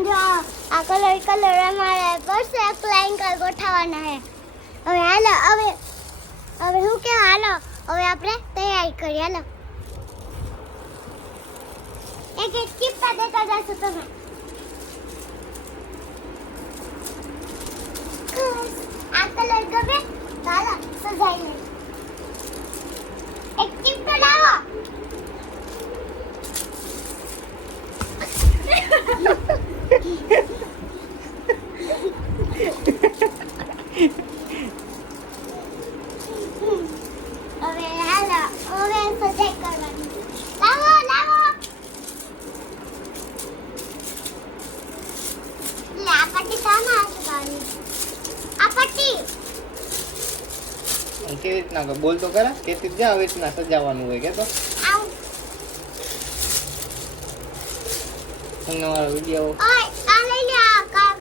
સમજો આ કલર અમારે બસ એક લાઈન કર ગોઠવવાના છે હવે હાલો હવે હું કે હાલો હવે આપણે તૈયારી કરીએ હાલો એક ચીપતા દેતા જશો તમે આ કલર ગમે ચાલો સજાઈ લે એક ચીપતો લાવો હવે હાલો હવે સજાઈ કરવાની લાવો લે આ પટ્ટી કામાં આવવાની આ પટ્ટી કેવી રીતના બોલ તો ખરા કેતી જા આવી રીતના સજાવવાનું હોય કે તો આવ તમને મારો વિડિયો ઓય